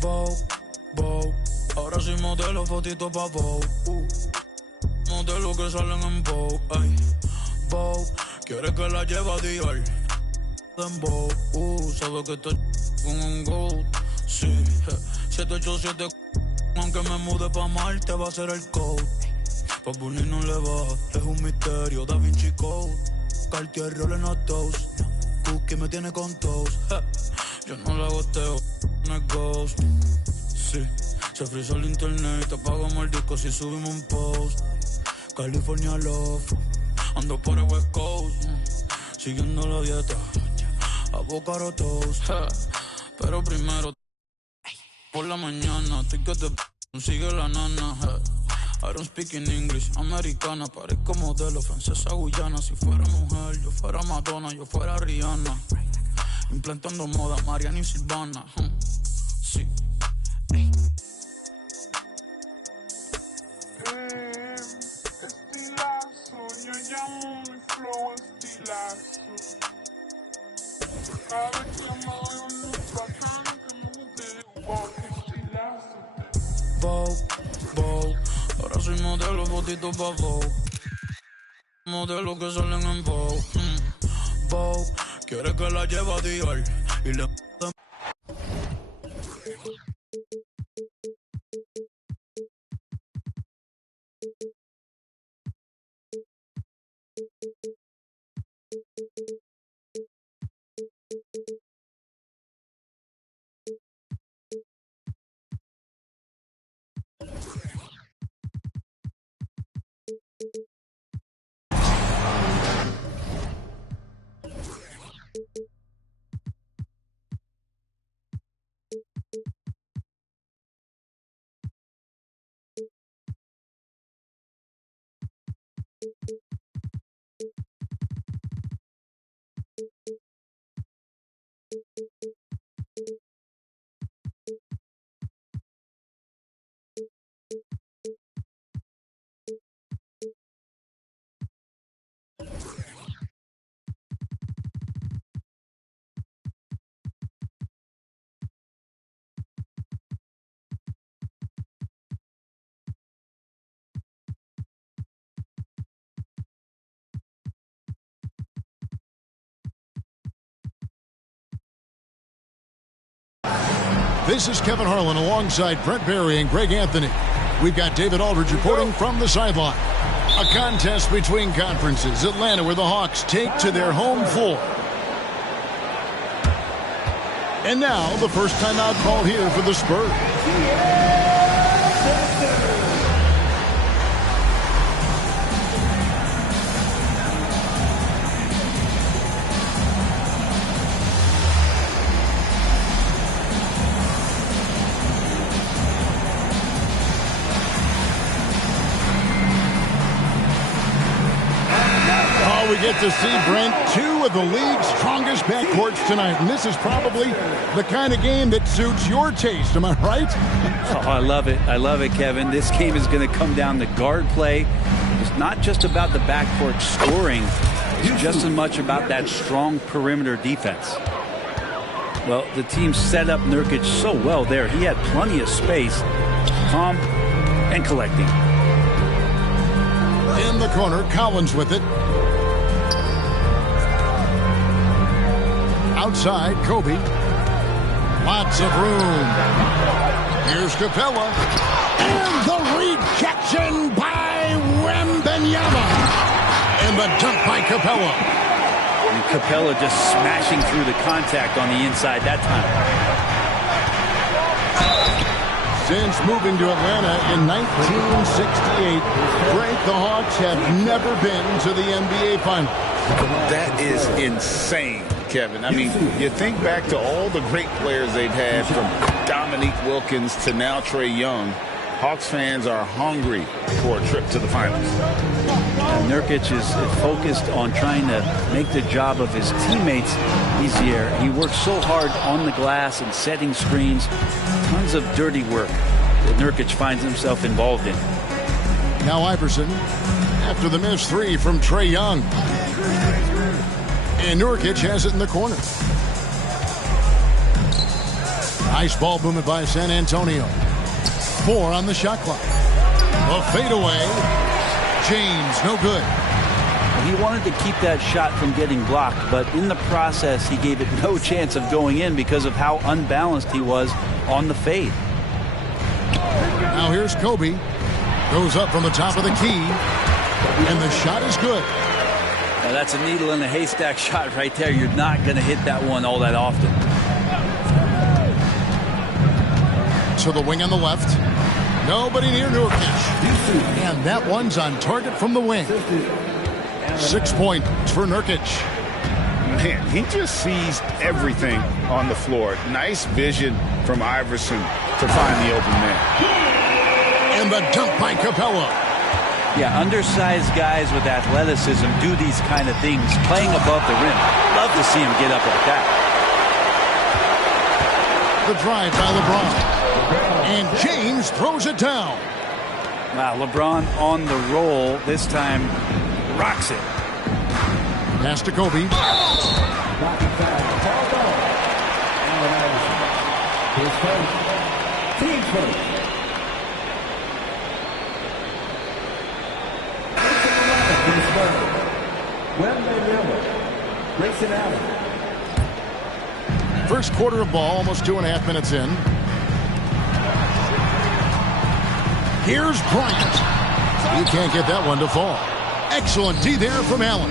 Vogue, Vogue. Ahora soy modelo, fotito pa' Vogue. Modelo que salen en Vogue, ay. Vogue, quiere que la lleve a Dior. En Vogue, sabe que estoy con un gold. Sí, 787, aunque me mude pa' Marte va a ser el code. Pa' Bunny no le va, es un misterio, Da Vinci Code. Cartier Rolling a toast, Cookie me tiene con toast. Yo no la gosteo, no es ghost. Sí, se frisa el internet, te apagamos el disco si subimos un post. California Love, ando por el West Coast, siguiendo la dieta, avocado toast. Pero primero, por la mañana, estoy que te sigue la nana. I don't speak in English, americana, parezco modelo, francesa guyana. Si fuera mujer, yo fuera Madonna, yo fuera Rihanna. Implantando moda, Mariana y Silvana. Sí. Estilazo, yo llamo mi flow estilazo. Cada vez que me doy un look bacano que me guste, wow, estilazo. Vogue, Vogue, ahora soy modelo, fotito pa' Vogue. Modelo que salen en Vogue. Vogue, quiere que la lleve a Dior y le This is Kevin Harlan alongside Brent Barry and Greg Anthony. We've got David Aldridge reporting from the sideline. A contest between conferences. Atlanta, where the Hawks take to their home floor. And now, the first timeout called here for the Spurs. We get to see, Brent, two of the league's strongest backcourts tonight. And this is probably the kind of game that suits your taste. Am I right? Oh, I love it. I love it, Kevin. This game is going to come down to guard play. It's not just about the backcourt scoring. It's just as much about that strong perimeter defense. Well, the team set up Nurkic so well there. He had plenty of space, calm and collecting. In the corner, Collins with it. Outside, Kobe. Lots of room. Here's Capella. And the rejection by Wembanyama. And the dunk by Capella. And Capella just smashing through the contact on the inside that time. Since moving to Atlanta in 1968, Frank, the Hawks have never been to the NBA Finals. That is insane, Kevin. I mean, you think back to all the great players they've had, from Dominique Wilkins to now Trae Young. Hawks fans are hungry for a trip to the finals. And Nurkic is focused on trying to make the job of his teammates easier. He works so hard on the glass and setting screens. Tons of dirty work that Nurkic finds himself involved in. Now Iverson after the missed three from Trae Young. And Nurkic has it in the corner. Nice ball movement by San Antonio. 4 on the shot clock. A fadeaway. James, no good. He wanted to keep that shot from getting blocked, but in the process, he gave it no chance of going in because of how unbalanced he was on the fade. Now here's Kobe. Goes up from the top of the key. And the shot is good. Now that's a needle in a haystack shot right there. You're not going to hit that one all that often. To the wing on the left. Nobody near Nurkic. And that one's on target from the wing. 6 points for Nurkic. Man, he just sees everything on the floor. Nice vision from Iverson to find the open man. And the dunk by Capella. Yeah, undersized guys with athleticism do these kind of things, playing above the rim. Love to see him get up like that. The drive by LeBron. And James throws it down. Wow, LeBron on the roll. This time, rocks it. Pass to Kobe. Team first. Grayson Allen. First quarter of ball, almost 2.5 minutes in. Here's Bryant. He can't get that one to fall. Excellent D there from Allen.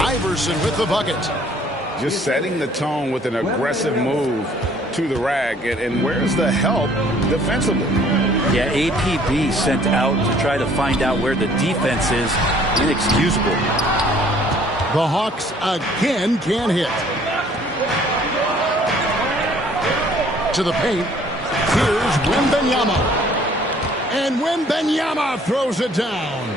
Iverson with the bucket. Just setting the tone with an aggressive move to the rag. And where's the help defensively? Yeah, APB sent out to try to find out where the defense is. Inexcusable. The Hawks again can't hit. To the paint. Here's Wembanyama. And Wembanyama throws it down.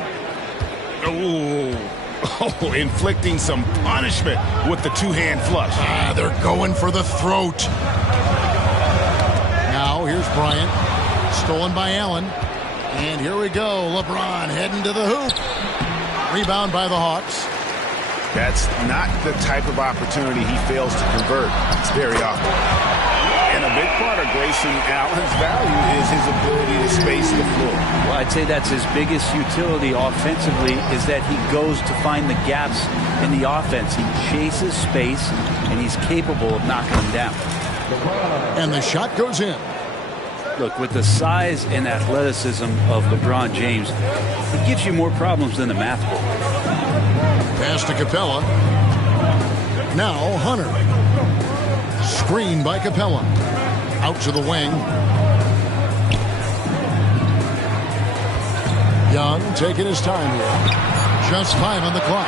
Oh, inflicting some punishment with the two-hand flush. They're going for the throat. Now here's Bryant. Stolen by Allen. And here we go. LeBron heading to the hoop. Rebound by the Hawks. That's not the type of opportunity he fails to convert. It's very often. And a big part of Grayson Allen's value is his ability to space the floor. Well, I'd say that's his biggest utility offensively is that he goes to find the gaps in the offense. He chases space, and he's capable of knocking them down. And the shot goes in. Look, with the size and athleticism of LeBron James, it gives you more problems than the math book. Pass to Capella. Now Hunter. Screen by Capella. Out to the wing. Young taking his time here. Just 5 on the clock.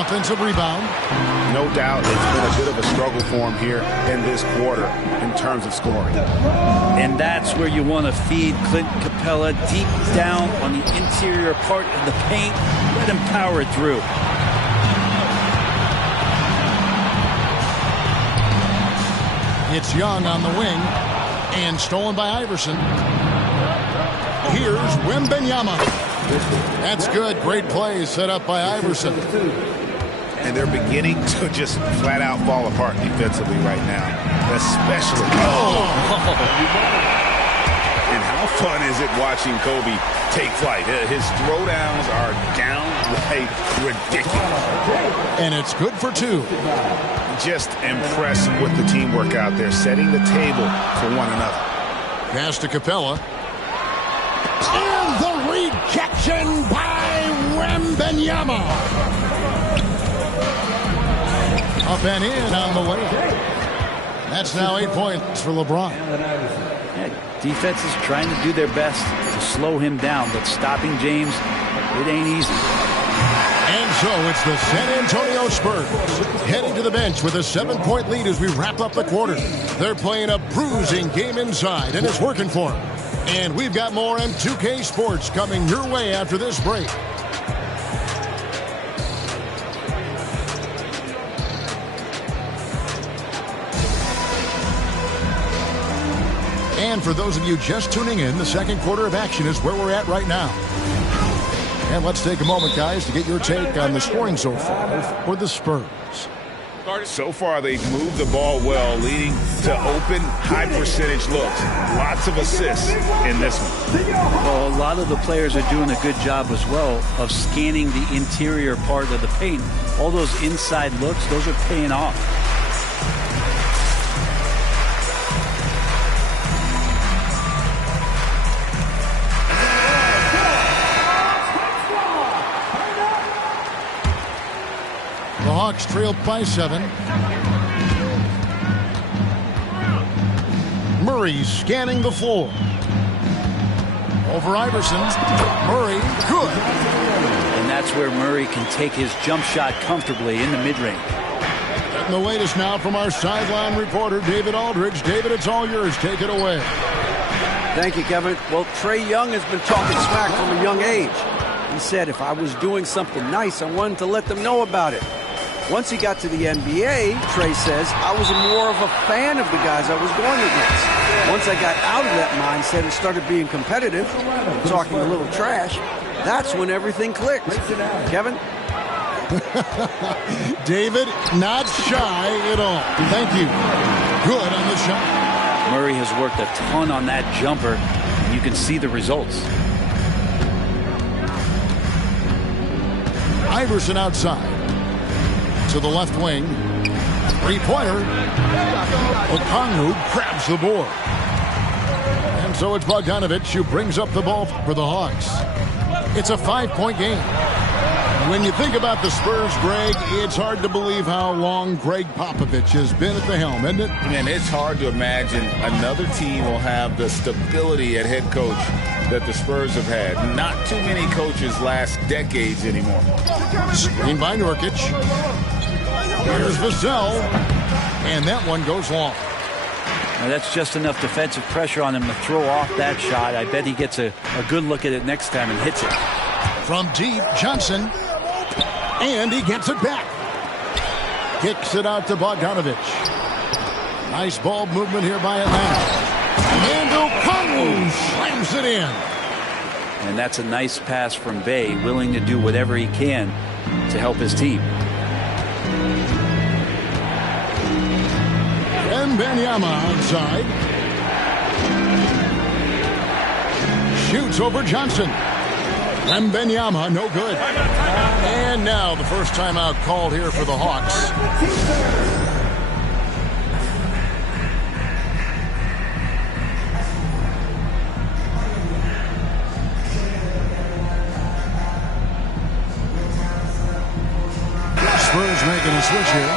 Offensive rebound. No doubt it's been a bit of a struggle for him here in this quarter in terms of scoring. And that's where you want to feed Clint Capella deep down on the interior part of the paint. Let him power it through. It's Young on the wing. And stolen by Iverson. Here's Wembanyama. That's good. Great play set up by Iverson. And they're beginning to just flat out fall apart defensively right now. Especially. And how fun is it watching Kobe take flight? His throwdowns are downright ridiculous. And it's good for 2. Just impressed with the teamwork out there, setting the table for one another. Pass to Capella. And the rejection by Wembanyama. Up and in on the way. That's now 8 points for LeBron. Yeah, defense is trying to do their best to slow him down, but stopping James, it ain't easy. And so it's the San Antonio Spurs heading to the bench with a 7-point lead as we wrap up the quarter. They're playing a bruising game inside, and it's working for them. And we've got more M2K Sports coming your way after this break. And for those of you just tuning in, the second quarter of action is where we're at right now. And let's take a moment, guys, to get your take on the scoring so far for the Spurs. So far, they've moved the ball well, leading to open, high-percentage looks. Lots of assists in this one. Well, a lot of the players are doing a good job as well of scanning the interior part of the paint. All those inside looks, those are paying off. The Hawks trailed by 7. Murray scanning the floor. Over Iverson. Murray, good. And that's where Murray can take his jump shot comfortably in the mid-range. And the latest now from our sideline reporter, David Aldridge. David, it's all yours. Take it away. Thank you, Kevin. Well, Trae Young has been talking smack from a young age. He said if I was doing something nice, I wanted to let them know about it. Once he got to the NBA, Trae says, I was more of a fan of the guys I was going against. Once I got out of that mindset and started being competitive, talking a little trash, that's when everything clicked. Kevin? David, not shy at all. Thank you. Good on the shot. Murray has worked a ton on that jumper, and you can see the results. Iverson outside. To the left wing. Three-pointer. Okongwu grabs the board. And so it's Bogdanovic who brings up the ball for the Hawks. It's a 5-point game. When you think about the Spurs, Greg, it's hard to believe how long Greg Popovich has been at the helm, isn't it? And it's hard to imagine another team will have the stability at head coach that the Spurs have had. Not too many coaches last decades anymore. Screen by Nurkic. Here's Vassell. And that one goes long. Now that's just enough defensive pressure on him to throw off that shot. I bet he gets a good look at it next time and hits it. From deep, Johnson. And he gets it back. Kicks it out to Bogdanovic. Nice ball movement here by Atlanta. And Okongwu slams it in. And that's a nice pass from Bey, willing to do whatever he can to help his team. Wembanyama outside. Shoots over Johnson. Wembanyama, no good. And now the first timeout called here for the Hawks. Spurs making a switch here.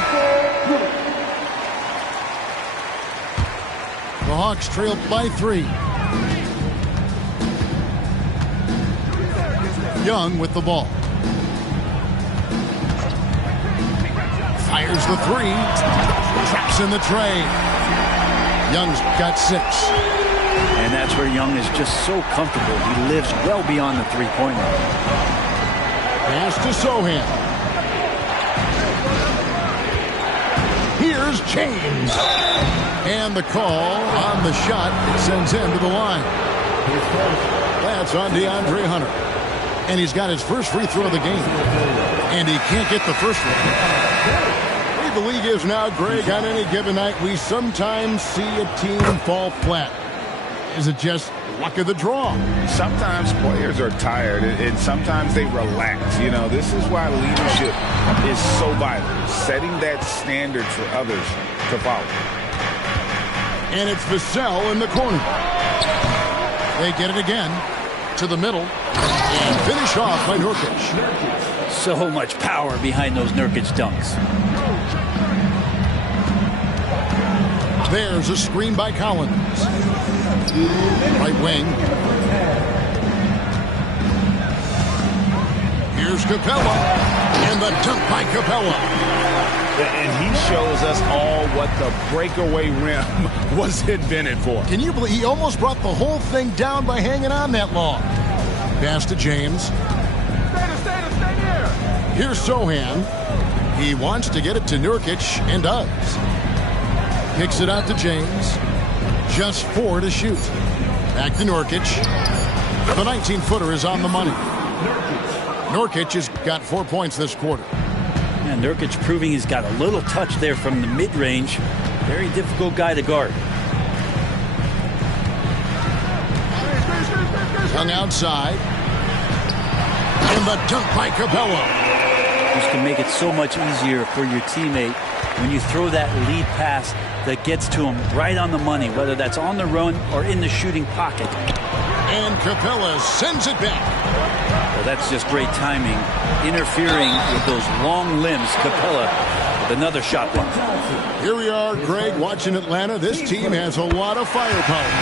The Hawks trailed by 3. Young with the ball. Fires the 3. Traps in the tray. Young's got 6. And that's where Young is just so comfortable. He lives well beyond the three-point line. Pass to Sohan. Here's James. And the call on the shot. It sends him to the line. That's on DeAndre Hunter. And he's got his first free throw of the game. And he can't get the first one. The way the league is now, Greg, on any given night, we sometimes see a team fall flat. Is it just luck of the draw? Sometimes players are tired, and sometimes they relax. You know, this is why leadership is so vital. Setting that standard for others to follow. And it's Vassell in the corner. They get it again to the middle. And finish off by Nurkic. So much power behind those Nurkic dunks. There's a screen by Collins. Right wing. Here's Capella. And the dunk by Capella. And he shows us all what the breakaway rim was invented for. Can you believe he almost brought the whole thing down by hanging on that long? Pass to James. Stay here. Here's Sohan. He wants to get it to Nurkic and does. Kicks it out to James. Just 4 to shoot. Back to Nurkic. The 19-footer is on the money. Nurkic has got 4 points this quarter. And Nurkic proving he's got a little touch there from the mid-range. Very difficult guy to guard. Young outside. And the dunk by Capella. This can make it so much easier for your teammate when you throw that lead pass that gets to him right on the money, whether that's on the run or in the shooting pocket. And Capella sends it back. Well, that's just great timing. Interfering with those long limbs, Capella with another shot block. Here we are, Greg, watching Atlanta. This team has a lot of firepower.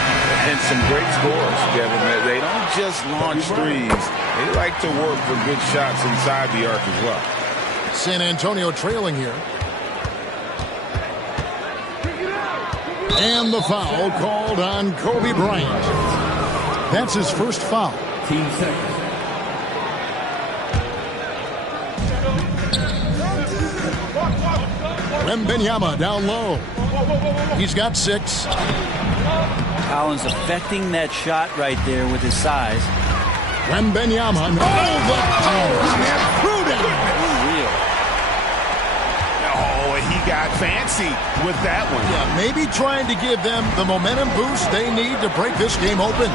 And some great scores, Kevin. They don't just launch threes. They like to work for good shots inside the arc as well. San Antonio trailing here. And the foul called on Kobe Bryant. That's his first foul. Team seconds. Wembanyama down low. He's got 6. Collins affecting that shot right there with his size. Wembanyama. Oh, the power. Threw down. Oh, he got fancy with that one. Yeah, maybe trying to give them the momentum boost they need to break this game open.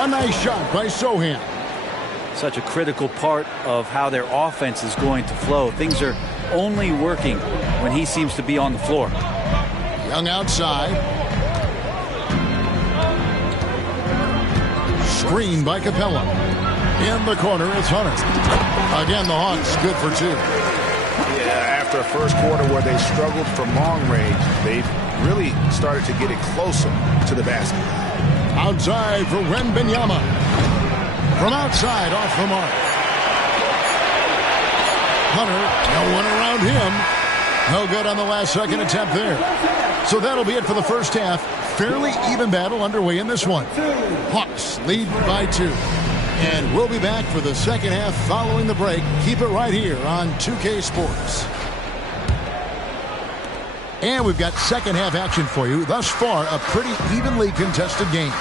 A nice shot by Sohan. Such a critical part of how their offense is going to flow. Things are only working when he seems to be on the floor. Young outside. Screen by Capella. In the corner, it's Hunter. Again, the Hawks good for 2. Yeah, after a first quarter where they struggled from long range, they've really started to get it closer to the basket. Outside for Wembanyama. From outside, off the mark. Hunter, no one around him. No good on the last second attempt there. So that'll be it for the first half. Fairly even battle underway in this one. Hawks lead by 2. And we'll be back for the second half following the break. Keep it right here on 2K Sports. And we've got second half action for you. Thus far, a pretty evenly contested game.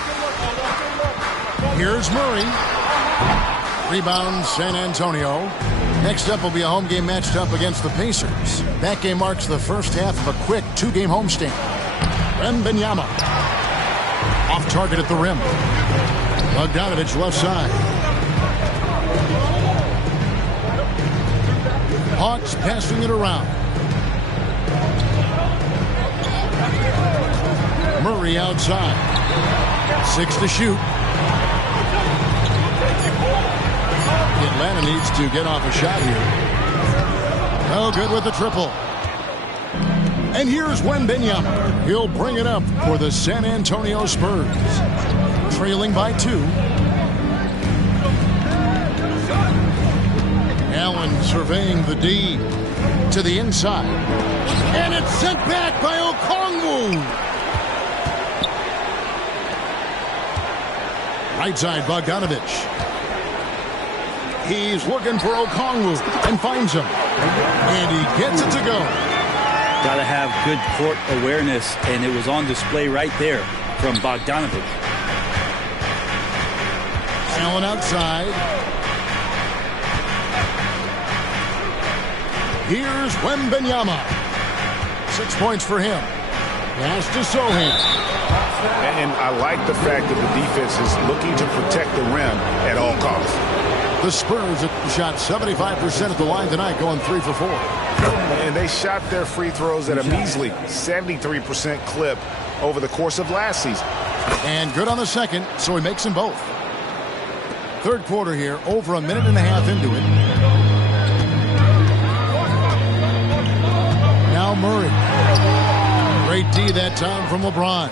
Here's Murray. Rebound, San Antonio. Next up will be a home game matched up against the Pacers. That game marks the first half of a quick 2-game homestand. Wembanyama. Off target at the rim. Bogdanovich left side. Hawks passing it around. Murray outside. 6 to shoot. Atlanta needs to get off a shot here. Oh, good with the triple. And here's Wembanyama. He'll bring it up for the San Antonio Spurs. Trailing by 2. Allen surveying the D to the inside. And it's sent back by Okongwu. Right side, Bogdanovich. He's looking for Okongwu and finds him. And he gets it to go. Got to have good court awareness, and it was on display right there from Bogdanovich. Allen outside. Here's Wembanyama. 6 points for him. Pass to Sohan. And I like the fact that the defense is looking to protect the rim at all costs. The Spurs have shot 75% at the line tonight, going 3 for 4. And they shot their free throws at a measly 73% clip over the course of last season. And good on the second, so he makes them both. Third quarter here, over a minute and a half into it. Now Murray. Great D that time from LeBron.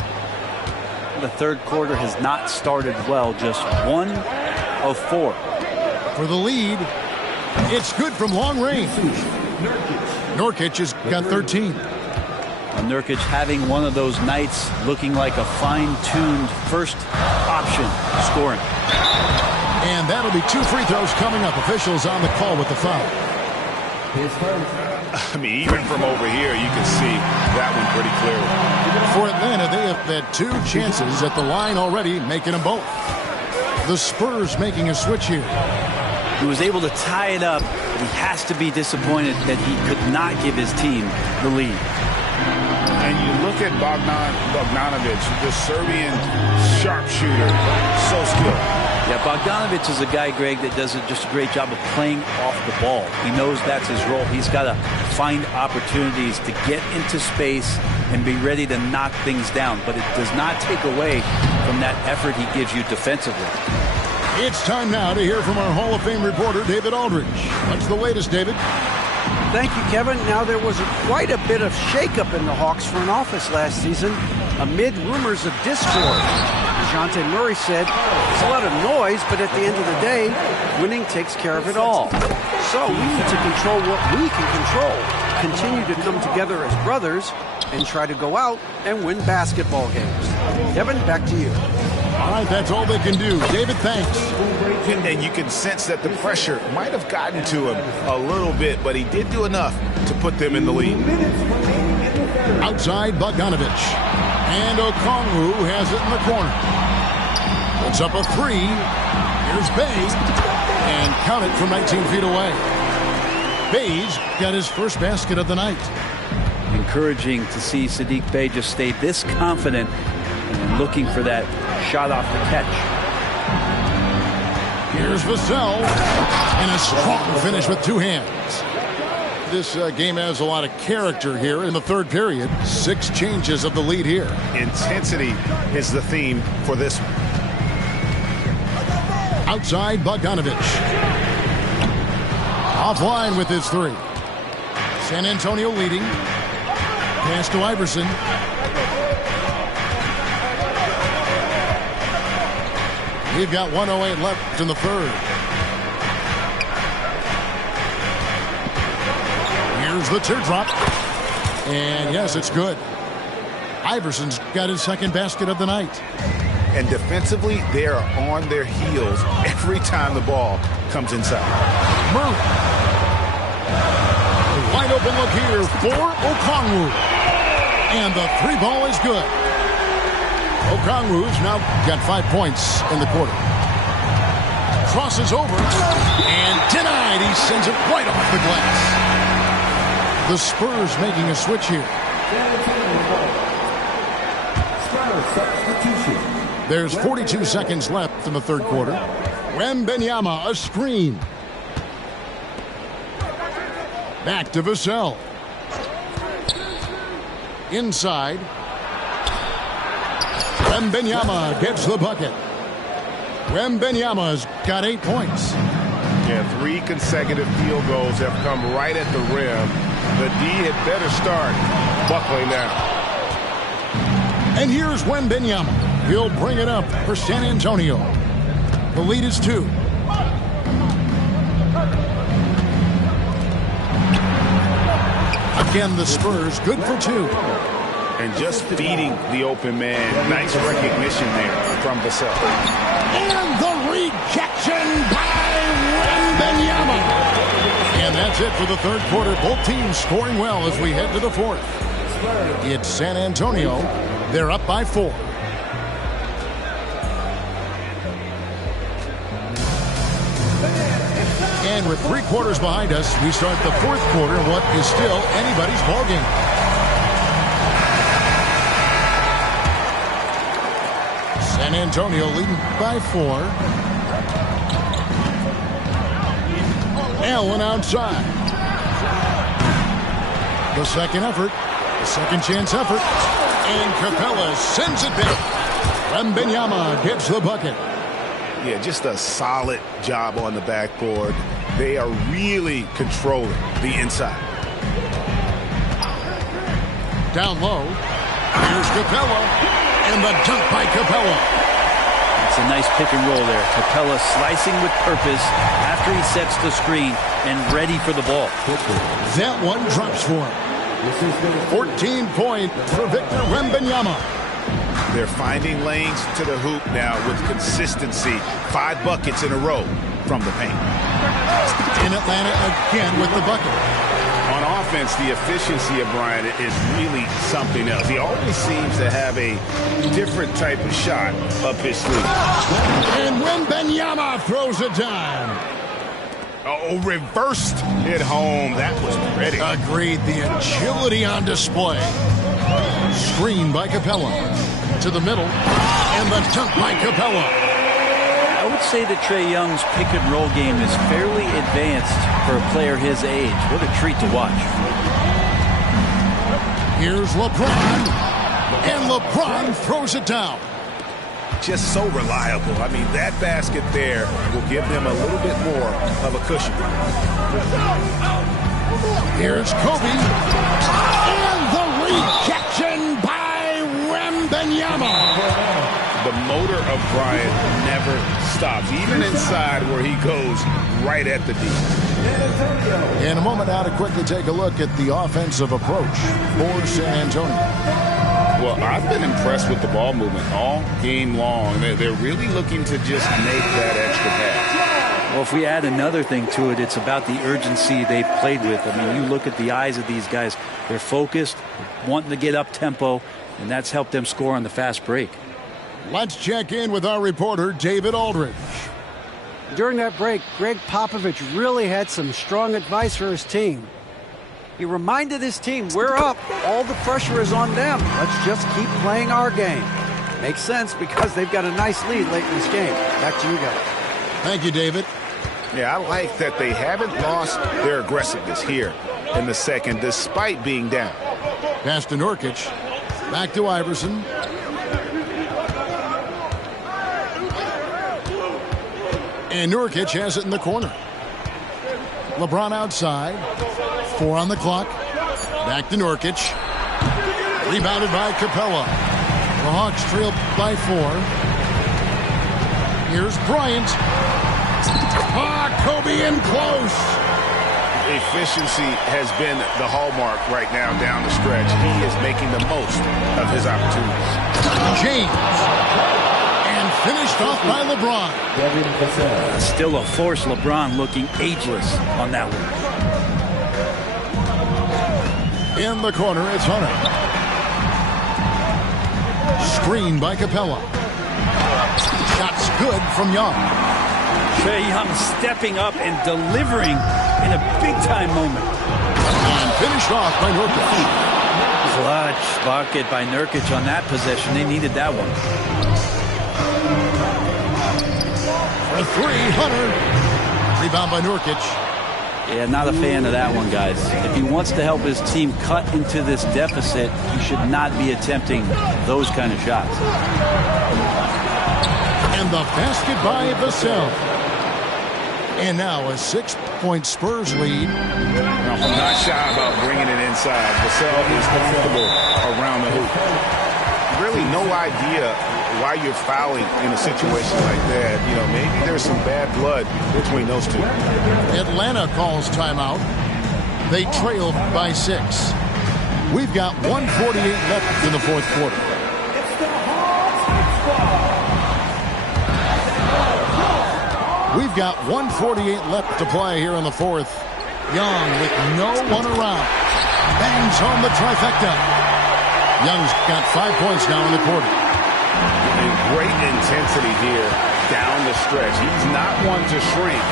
The third quarter has not started well, just 1 of 4. For the lead, it's good from long range. Nurkic has got 13. Nurkic having one of those nights looking like a fine-tuned first option scoring. And that'll be 2 free throws coming up. Officials on the call with the foul. I mean, even from over here, you can see that one pretty clearly. For Atlanta, they have had 2 chances at the line already, making them both. The Spurs making a switch here. He was able to tie it up he has to be disappointed that he could not give his team the lead. And you look at Bogdanovic, the Serbian sharpshooter, so skilled. Yeah, Bogdanovic is a guy, Greg, that does just a great job of playing off the ball. He knows that's his role. He's got to find opportunities to get into space and be ready to knock things down. But it does not take away from that effort he gives you defensively. It's time now to hear from our Hall of Fame reporter, David Aldridge. What's the latest, David? Thank you, Kevin. Now, there was quite a bit of shakeup in the Hawks front office last season amid rumors of discord. DeJounte Murray said, "It's a lot of noise, but at the end of the day, winning takes care of it all. So we need to control what we can control, continue to come together as brothers, and try to go out and win basketball games." Kevin, back to you. All right, that's all they can do. David, thanks. And you can sense that the pressure might have gotten to him a little bit, but he did do enough to put them in the lead. Outside, Bogdanovic. And Okongwu has it in the corner. Puts up a three. Here's Bays. And count it from 19 feet away. Bays got his first basket of the night. Encouraging to see Saddiq Bey just stay this confident and looking for that shot off the catch. Here's Vassell. And a strong finish with two hands. This game has a lot of character here in the third period. 6 changes of the lead here. Intensity is the theme for this one. Outside, Bogdanovic. Offline with his three. San Antonio leading. Pass to Iverson. We've got 1:08 left in the third. Here's the teardrop. And yes, it's good. Iverson's got his second basket of the night. And defensively, they are on their heels every time the ball comes inside. Murray. A wide open look here for Okongwu. And the three ball is good. Okongwu's now got 5 points in the quarter. Crosses over and denied. He sends it right off the glass. The Spurs making a switch here. There's 42 seconds left in the third quarter. Wembanyama, a screen. Back to Vassell. Inside. Wembanyama gets the bucket. Wembanyama's got 8 points. Yeah, 3 consecutive field goals have come right at the rim. The D had better start buckling now. And here's Wembanyama. He'll bring it up for San Antonio. The lead is 2. Again, the Spurs good for 2. And just feeding the open man. Nice recognition there from Vassell. And the rejection by Wembanyama. And that's it for the third quarter. Both teams scoring well as we head to the fourth. It's San Antonio. They're up by 4. And with 3 quarters behind us, we start the fourth quarter in what is still anybody's ballgame. San Antonio leading by 4. Allen outside. The second effort. The second chance effort. And Capella sends it back. Wembanyama gets the bucket. Yeah, just a solid job on the backboard. They are really controlling the inside. Down low. Here's Capella. And the dunk by Capella. It's a nice pick and roll there. Capella slicing with purpose after he sets the screen and ready for the ball. That one drops for him. 14 point for Victor Wembanyama. They're finding lanes to the hoop now with consistency. 5 buckets in a row from the paint. In Atlanta again with the bucket. On offense, the efficiency of Bryant is really something else. He always seems to have a different type of shot up his sleeve. And Wembanyama throws it down. Oh, reversed it home. That was pretty. Agreed. The agility on display. Screen by Capella. To the middle. And the dunk by Capella. I would say that Trae Young's pick-and-roll game is fairly advanced for a player his age. What a treat to watch. Here's LeBron. And LeBron throws it down. Just so reliable. I mean, that basket there will give them a little bit more of a cushion. Here's Kobe. And the rejection by Wembanyama. The motor of Bryant never stops, even inside where he goes right at the D. In a moment now to quickly take a look at the offensive approach for San Antonio. Well, I've been impressed with the ball movement all game long. They're really looking to just make that extra pass. Well, if we add another thing to it, it's about the urgency they've played with. I mean, you look at the eyes of these guys. They're focused, wanting to get up tempo, and that's helped them score on the fast break. Let's check in with our reporter, David Aldridge. During that break, Greg Popovich really had some strong advice for his team. He reminded his team, we're up. All the pressure is on them. Let's just keep playing our game. Makes sense because they've got a nice lead late in this game. Back to you guys. Thank you, David. Yeah, I like that they haven't lost their aggressiveness here in the second, despite being down. Pass to Nurkic. Back to Iverson. And Nurkic has it in the corner. LeBron outside. 4 on the clock. Back to Nurkic. Rebounded by Capella. The Hawks trail by 4. Here's Bryant. Kobe in close. Efficiency has been the hallmark right now down the stretch. He is making the most of his opportunities. James. And finished off by LeBron. Still a force. LeBron looking ageless on that one. In the corner, it's Hunter. Screen by Capella. Shots good from Young. Trae Young stepping up and delivering in a big-time moment. And finished off by Nurkic. Clutch bucket by Nurkic on that possession. They needed that one. For 3, Hunter. Rebound by Nurkic. Yeah, not a fan of that one, guys. If he wants to help his team cut into this deficit, he should not be attempting those kind of shots. And the basket by Vassell. And now a 6-point Spurs lead. I'm not shy about bringing it inside. Vassell is comfortable around the hoop. Really no idea why you're fouling in a situation like that. You know, maybe there's some bad blood between those two. Atlanta calls timeout. They trail by 6. We've got 1:48 left in the fourth quarter. We've got 1:48 left to play here in the fourth. Young with no one around. Bangs home the trifecta. Young's got 5 points now in the quarter. Great intensity here down the stretch. He's not one to shrink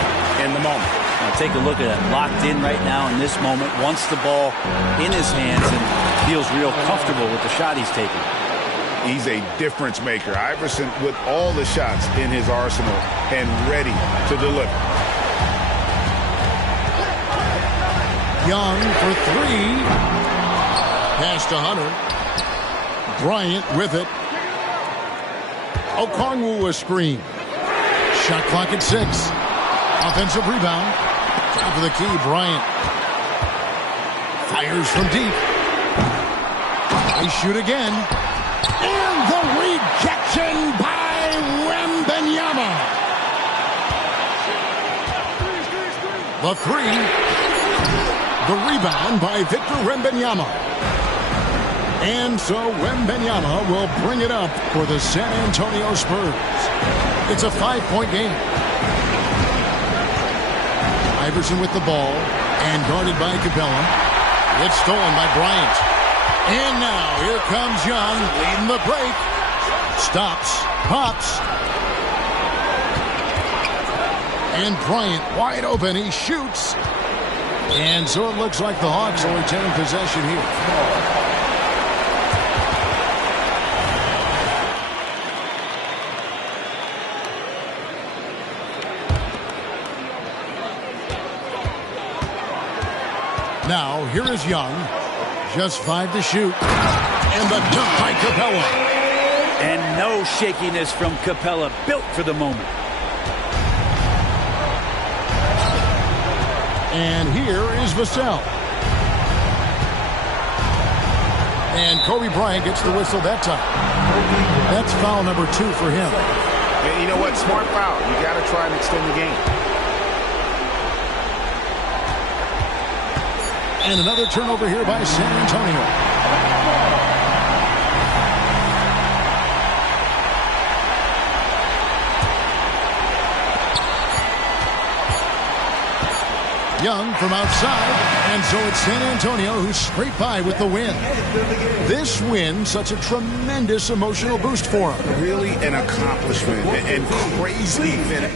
in the moment. Now take a look at it. Locked in right now in this moment. Wants the ball in his hands and feels real comfortable with the shot he's taking. He's a difference maker. Iverson with all the shots in his arsenal and ready to deliver. Young for 3. Pass to Hunter. Bryant with it. Okongwu a screen. Shot clock at 6. Offensive rebound. Top of the key, Bryant. Fires from deep. They shoot again. And the rejection by Wembanyama. The 3. The rebound by Victor Wembanyama. And so Wembanyama will bring it up for the San Antonio Spurs. It's a 5-point game. Iverson with the ball and guarded by Capella. It's stolen by Bryant. And now here comes Young leading the break. Stops, pops. And Bryant wide open. He shoots. And so it looks like the Hawks will retain possession here. Now, here is Young. Just 5 to shoot. And the dunk by Capella. And no shakiness from Capella. Built for the moment. And here is Vassell. And Kobe Bryant gets the whistle that time. That's foul number 2 for him. And you know what? Smart foul. You got to try and extend the game. And another turnover here by San Antonio. Young from outside, and so it's San Antonio who scrape by with the win. This win, such a tremendous emotional boost for them. Really an accomplishment and crazy finish.